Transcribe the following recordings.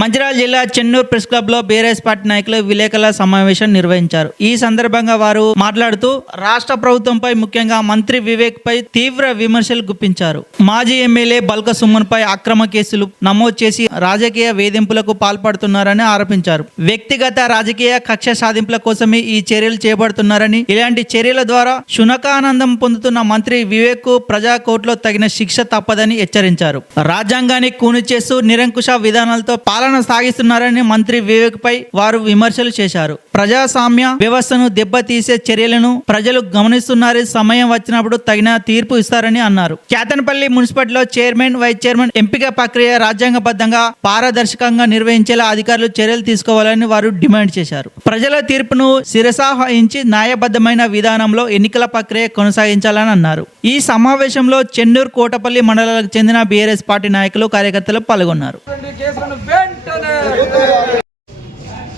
మంచిర్యాల జిల్లా Chennur press club లో BRS party నాయకులు విలేకరుల సమావేశం నిర్వహించారు. ఈ సందర్భంగా వారు మాట్లాడుతూ రాష్ట్ర ప్రభుత్వంపై ముఖ్యంగా మంత్రి వివేక్ పై తీవ్ర విమర్శలు గుప్పించారు. మాజీ ఎమ్మెల్యే బల్క సుమన్ పై అక్రమ కేసులు నమోదు చేసి రాజకీయ వేధింపులకు పాల్పడుతున్నారని ఆరోపించారు. వ్యక్తిగత రాజకీయ కక్ష సాధింపుల కోసమే ఈ చర్యలు చేపడుతున్నారని, ఇలాంటి చర్యల ద్వారా శునకానందం పొందుతున్న మంత్రి వివేక్ కు ప్రజా కోర్టులో తగిన శిక్ష తప్పదని హెచ్చరించారు. రాజ్యాంగాన్ని కూని చేస్తూ నిరంకుశ విధానాలతో పాలన సాగిస్తున్నారని మంత్రి వివేక్ పై వారు విమర్శలు చేశారు. ప్రజాస్వామ్య వ్యవస్థను దెబ్బతీసే చర్యలను ప్రజలు గమనిస్తున్నారని, సమయం వచ్చినప్పుడు తగిన తీర్పు ఇస్తారని అన్నారు. కేతన్పల్లి మున్సిపాలిటీలో చైర్మన్, వైస్ చైర్మన్ ఎంపిక ప్రక్రియ రాజ్యాంగబద్ధంగా పారదర్శకంగా నిర్వహించేలా అధికారులు చర్యలు తీసుకోవాలని వారు డిమాండ్ చేశారు. ప్రజల తీర్పును శిరసావహించి న్యాయబద్ధమైన విధానంలో ఎన్నికల ప్రక్రియ కొనసాగించాలని అన్నారు. ఈ సమావేశంలో చెన్నూరు, కోటపల్లి మండలాలకు చెందిన బీఆర్ఎస్ పార్టీ నాయకులు, కార్యకర్తలు పాల్గొన్నారు.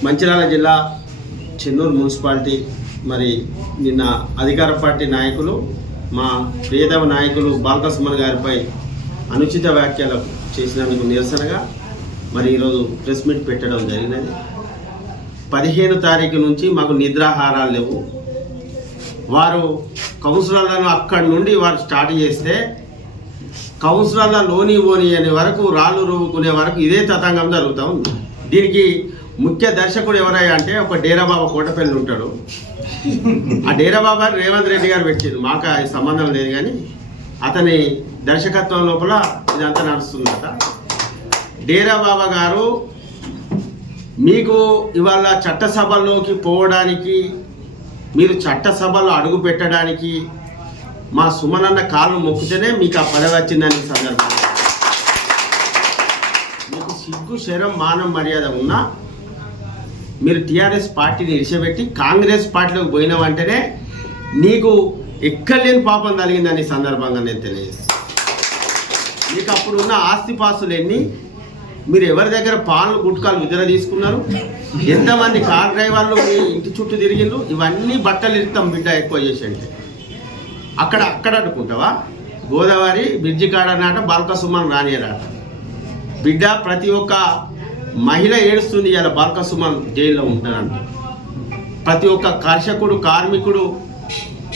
మంచిర్యాల జిల్లా చెన్నూరు మున్సిపాలిటీ మరి నిన్న అధికార పార్టీ నాయకులు, మా ప్రియతమ నాయకులు బాల్క సుమన్ గారిపై అనుచిత వ్యాఖ్యలు చేసినందుకు నిరసనగా మరి ఈరోజు ప్రెస్ మీట్ పెట్టడం జరిగినది. 15 తారీఖు నుంచి మాకు నిద్రాహారాలు లేవు. వారు కౌన్సిలర్లను అక్కడి నుండి వారు స్టార్ట్ చేస్తే కౌన్సిలర్ల లోని అనే వరకు, రాళ్ళు రువ్వుకునే వరకు ఇదే తతంగం జరుగుతూ ఉంది. దీనికి ముఖ్య దర్శకుడు ఎవరయ్యా అంటే ఒక డేరాబాబా కోటపల్లి ఉంటాడు. ఆ డేరాబాబా రేవంత్ రెడ్డి గారు పెట్టింది, మాకు అది సంబంధం లేదు, కానీ అతని దర్శకత్వం లోపల ఇదంతా నడుస్తుందట. డేరాబాబా గారు మీకు ఇవాళ చట్టసభల్లోకి పోవడానికి, మీరు చట్టసభలో అడుగు పెట్టడానికి మా సుమనన్న కాళ్ళు మొక్కుతేనే మీకు ఆ పదవి వచ్చిందని సందర్భంగా మీకు సిగ్గు, శరం, మానం, మర్యాద ఉన్నా మీరు టీఆర్ఎస్ పార్టీని ఇడిచిపెట్టి కాంగ్రెస్ పార్టీలోకి పోయిన వెంటనే నీకు ఎక్కలేని పాపం కలిగిందని సందర్భంగా నేను తెలియజేస్తాను. మీకు అప్పుడున్న ఆస్తిపాస్తులు ఎన్ని, మీరు ఎవరి దగ్గర పాలు గుట్కాలు విద్ర తీసుకున్నారు, ఎంతమంది కార్ డ్రైవర్లు మీ ఇంటి చుట్టూ తిరిగిండ్రు, ఇవన్నీ బట్టలు ఇస్తాం బిడ్డ ఎక్కువ చేసి అంటే అక్కడ అనుకుంటావా? గోదావరి బ్రిడ్జి కాడనాట బాల్క సుమన్ రానియరాట. బిడ్డ ప్రతి ఒక్క మహిళ ఏడుస్తుంది, ఇలా బాల్క సుమన్ జైల్లో ఉంటానంట. ప్రతి ఒక్క కర్షకుడు, కార్మికుడు,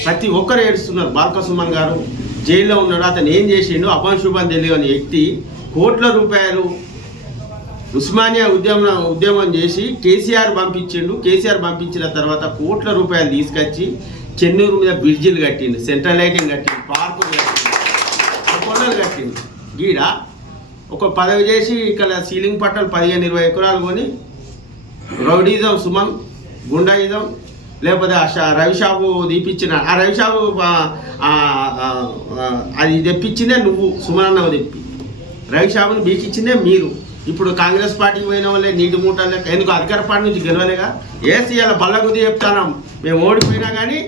ప్రతి ఒక్కరు ఏడుస్తున్నారు. బాల్క సుమన్ గారు జైల్లో ఉన్నాడు. అతను ఏం చేసిండు? అపశుభం తెలియని వ్యక్తి కోట్ల రూపాయలు ఉస్మానియా ఉద్యమం చేసి కేసీఆర్ పంపించిండు. కేసీఆర్ పంపించిన తర్వాత కోట్ల రూపాయలు తీసుకొచ్చి చెన్నూరు మీద బ్రిడ్జిలు కట్టిండు, సెంట్రల్ లైటింగ్ కట్టిండు, పార్కులు కట్టిండు, కొండలు కట్టిండు. గీడ ఒక పదవి చేసి ఇక్కడ సీలింగ్ పట్టలు 15-20 ఎకరాలు కొని రౌడీజం, సుమన్ గుండాయిజం, లేకపోతే రవిషాబు తీపిచ్చిన ఆ రవిషాబు అది తెప్పించిందే నువ్వు, సుమనన్నవు తెప్పి రవిషాబుని బీకిచ్చిందే మీరు. ఇప్పుడు కాంగ్రెస్ పార్టీకి పోయిన వాళ్ళే నీటి మూటలే, ఎందుకు అధికార పార్టీ నుంచి గెలవలేగా? ఏసీ ఇలా బల్లగుద్ది చెప్తాం, మేము ఓడిపోయినా కానీ,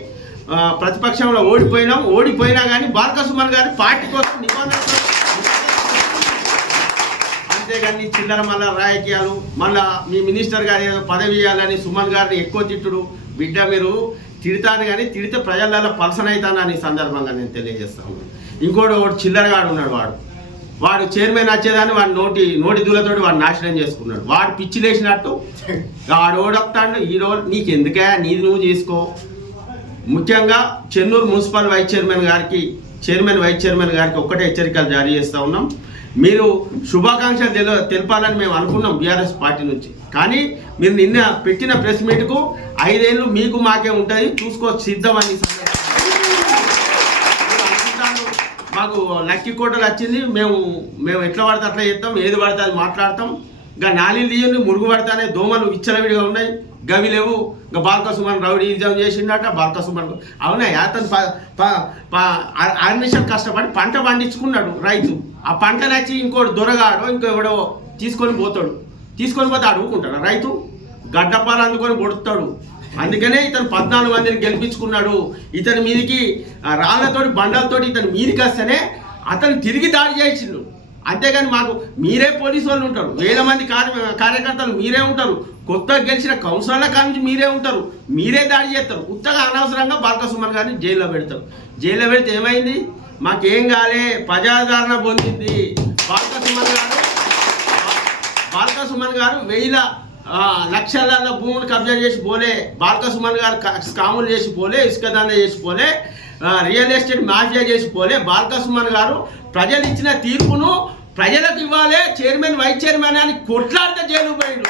ప్రతిపక్షంలో ఓడిపోయినా కానీ బాల్క సుమన్ గారి పార్టీ కోసం నిబంధనలు, అంతేగాని చిల్లర మళ్ళా రాజకీయాలు, మళ్ళా మీ మినిస్టర్ గారు ఏదో పదవి ఇవ్వాలని సుమన్ గారిని ఎక్కువ తిట్టుడు. బిడ్డ మీరు తిడతాను కానీ తిడితే ప్రజలలో పర్సన్ అవుతానని సందర్భంగా నేను తెలియజేస్తాను. ఒకటి చిల్లరగాడు ఉన్నాడు, వాడు చైర్మన్ వచ్చేదాన్ని వాడు నోటి దూలతోటి వాడు నాశనం చేసుకున్నాడు. వాడు పిచ్చి లేచినట్టు వాడు ఓడొస్తాడు. ఈరోజు నీకు ఎందుకే, నీది నువ్వు చేసుకో. ముఖ్యంగా Chennur municipal vice chairman vice chairman గారికి ఒక్కటే హెచ్చరికలు జారీ చేస్తూ ఉన్నాం. మీరు శుభాకాంక్షలు తెలపాలని మేము అనుకున్నాం బీఆర్ఎస్ పార్టీ నుంచి, కానీ మీరు నిన్న పెట్టిన ప్రెస్ మీట్కు 5 ఏళ్ళు మీకు మాకే ఉంటుంది, చూసుకో సిద్ధమని. మాకు లక్కీ కోటలు వచ్చింది, మేము ఎట్లా పడితే అట్లా చేస్తాం, ఏది పడితే అది మాట్లాడతాం. ఇంకా నాలుగు తీయండి, మురుగు పడతానే దోమలు విచ్చలవిడిగా ఉన్నాయి, గవి లేవు. ఇంకా బాల్క సుమన్ రౌడీజం చేసిండట. బాల్క సుమన్ అవునా, అతను 6 నిమిషాలు కష్టపడి పంట పండించుకున్నాడు రైతు. ఆ పంట నచ్చి ఇంకోటి దొరగాడో ఇంకో ఎవడో తీసుకొని పోతే అడుగుకుంటాడు రైతు, గడ్డపాలు అందుకొని కొడుతాడు. అందుకనే ఇతను 14 మందిని గెలిపించుకున్నాడు. ఇతని మీదికి రాళ్లతోటి, బండలతోటి ఇతను మీదికి వస్తేనే అతను తిరిగి దాడి చేసిండు. అంతేగాని మాకు మీరే పోలీసు వాళ్ళు ఉంటారు, 1000 మంది కార్యకర్తలు మీరే ఉంటారు, కొత్తగా గెలిచిన కౌన్సిలర్ల కానించి మీరే ఉంటారు, మీరే దాడి చేస్తారు. ఉత్తగా అనవసరంగా బాల్క సుమన్ గారిని జైల్లో పెడతారు. జైల్లో పెడితే ఏమైంది? మాకేం కాలే, ప్రజాదరణ పొందింది. బాల్క సుమన్ గారు బాల్క సుమన్ గారు లక్షల భూములు కబ్జా చేసి పోలే, బాల్క సుమన్ గారు స్కాములు చేసి పోలే, ఇసుక దంద చేసి పోలే, రియల్ ఎస్టేట్ మాఫియా చేసి పోలే. బాల్క సుమన్ గారు ప్రజలు ఇచ్చిన తీర్పును ప్రజలకు ఇవ్వాలి, చైర్మన్ వైస్ చైర్మన్ అని కొట్లాడితే జైలు పోయిండు.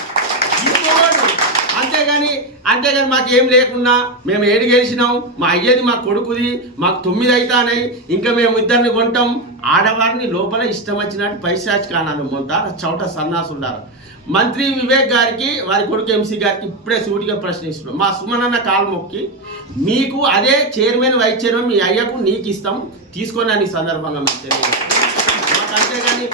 అంతేగాని మాకు ఏం లేకున్నా మేము 7 గెలిచినాం, మా అయ్యేది మా కొడుకుది, మాకు 9 అవుతానాయి, ఇంకా మేము ఇద్దరిని కొంటాం. ఆడవారిని లోపల ఇష్టం వచ్చినట్టు పైశాచి కానాలు మొంటారు, చౌట సన్నాసుంటారు. మంత్రి వివేక్ గారికి వారి కొడుకు ఎంసీ గారికి ఇప్పుడే సూటిగా ప్రశ్నిస్తున్నాం. మా సుమనన్న కాలు మొక్కి మీకు అదే చైర్మన్ వైస్ చైర్మన్ మీ అయ్యకు నీకు ఇస్తాం, తీసుకొని అని సందర్భంగా మేము తెలియదు. మాకు అంతేగాని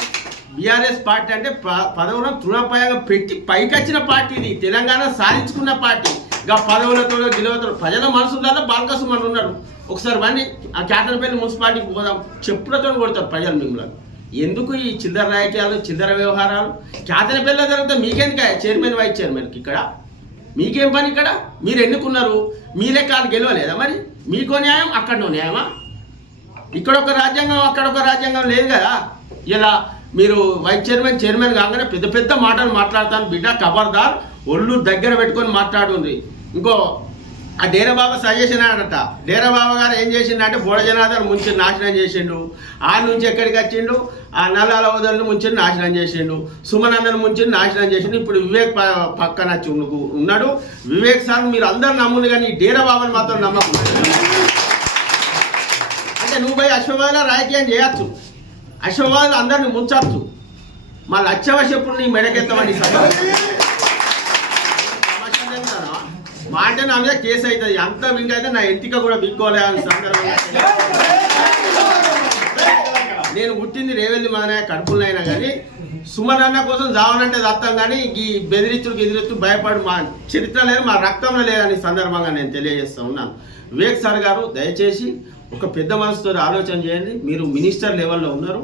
బీఆర్ఎస్ పార్టీ అంటే పదవులను తృణప్రాయంగా పెట్టి పైకొచ్చిన పార్టీ, ఇది తెలంగాణ సాధించుకున్న పార్టీ. ఇంకా పదవులతో గెలవతో ప్రజల మనసులలో బాల్క సుమన్ ఉన్నాడు. ఒకసారి బండి ఆ కేతనపల్లి మున్సిపాలిటీకి పోదాం, చెప్పులతో కొడతారు ప్రజలు మిమ్మల్ని. ఎందుకు ఈ చిల్లర రాజకీయాలు, చిల్లర వ్యవహారాలు? కేతనపల్లిలో జరిగితే మీకెందుకు చైర్మన్ వైస్ చైర్మన్కి? ఇక్కడ మీకేం పని? ఇక్కడ మీరు ఎన్నుకున్నారు, మీరే కాదు గెలవలేదా? మరి మీకో న్యాయం, అక్కడనో న్యాయమా? ఇక్కడ ఒక రాజ్యాంగం, అక్కడ ఒక రాజ్యాంగం లేదు కదా. ఇలా మీరు వైస్ చైర్మన్ కాగానే పెద్ద పెద్ద మాటలు మాట్లాడతాను బిడ్డ, ఖబర్దార్, ఒళ్ళు దగ్గర పెట్టుకొని మాట్లాడుంది. ఇంకో ఆ డేరాబాబా సజెషన్ అనట. డేరాబాబా గారు ఏం చేసిండు బోడ జనార్దన్ ముంచి నాశనం చేసిండు. ఆ నుంచి ఎక్కడికి వచ్చిండు, ఆ నల్లాల వదలను ముంచి నాశనం చేసిండు. సుమనన్నను ముంచి నాశనం చేసిండు. ఇప్పుడు వివేక్ పక్కన వచ్చి ఉన్నాడు. వివేక్ సార్ మీరు అందరు నమ్ముంది, కానీ ఈ డేరాబాబాని మాత్రం నమ్మకం. అంటే నువ్వు పోయి అశ్వవాద రాజకీయం చేయొచ్చు, అశ్వవాదులు అందరిని ముంచచ్చు, మళ్ళీ అత్యవశ్యప్పుడు నీ మెడకెత్తమని మా అంటే నా మీద కేసు అవుతుంది. అంత వింకైతే నా ఎంటిక కూడా బిక్కోలే అని సందర్భంగా నేను పుట్టింది రేవెల్లి మన కడుపులైనా కానీ సుమనన్న కోసం జావనంటే దత్తం, కానీ ఈ బెదిరించుడు భయపడి మా చరిత్ర లేదు, మా రక్తంలో లేదని సందర్భంగా నేను తెలియజేస్తూ ఉన్నాను. వివేక్ సార్ గారు దయచేసి ఒక పెద్ద మనసుతో ఆలోచన చేయండి. మీరు మినిస్టర్ లెవెల్లో ఉన్నారు,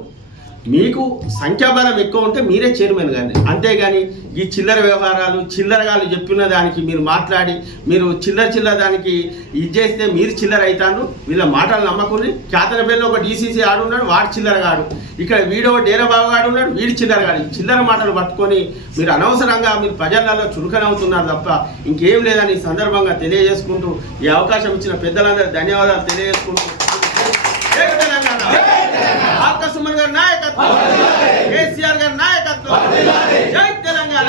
మీకు సంఖ్యాబలం ఎక్కువ ఉంటే మీరే చైర్మన్ కానీ, అంతేగాని ఈ చిల్లర వ్యవహారాలు చిల్లరగాలు చెప్పిన దానికి మీరు మాట్లాడి మీరు చిల్లర దానికి ఇది చేస్తే మీరు చిల్లర అవుతాను. వీళ్ళ మాటలు నమ్మకుని కేతనపల్లిలో ఒక డీసీసీ ఆడున్నాడు, వాడు చిల్లరగాడు. ఇక్కడ వీడో డేరాబాబు గాడు ఉన్నాడు, వీడి చిల్లరగాడు. ఈ చిల్లర మాటలు పట్టుకొని మీరు అనవసరంగా మీరు ప్రజలలో చురుకనవుతున్నారు తప్ప ఇంకేం లేదని ఈ సందర్భంగా తెలియజేసుకుంటూ ఈ అవకాశం ఇచ్చిన పెద్దలందరూ ధన్యవాదాలు తెలియజేసుకుంటూ బాల్క సుమన్ గారి నాయకత్వం, కేసీఆర్ గారి నాయకత్వం, జై తెలంగాణ.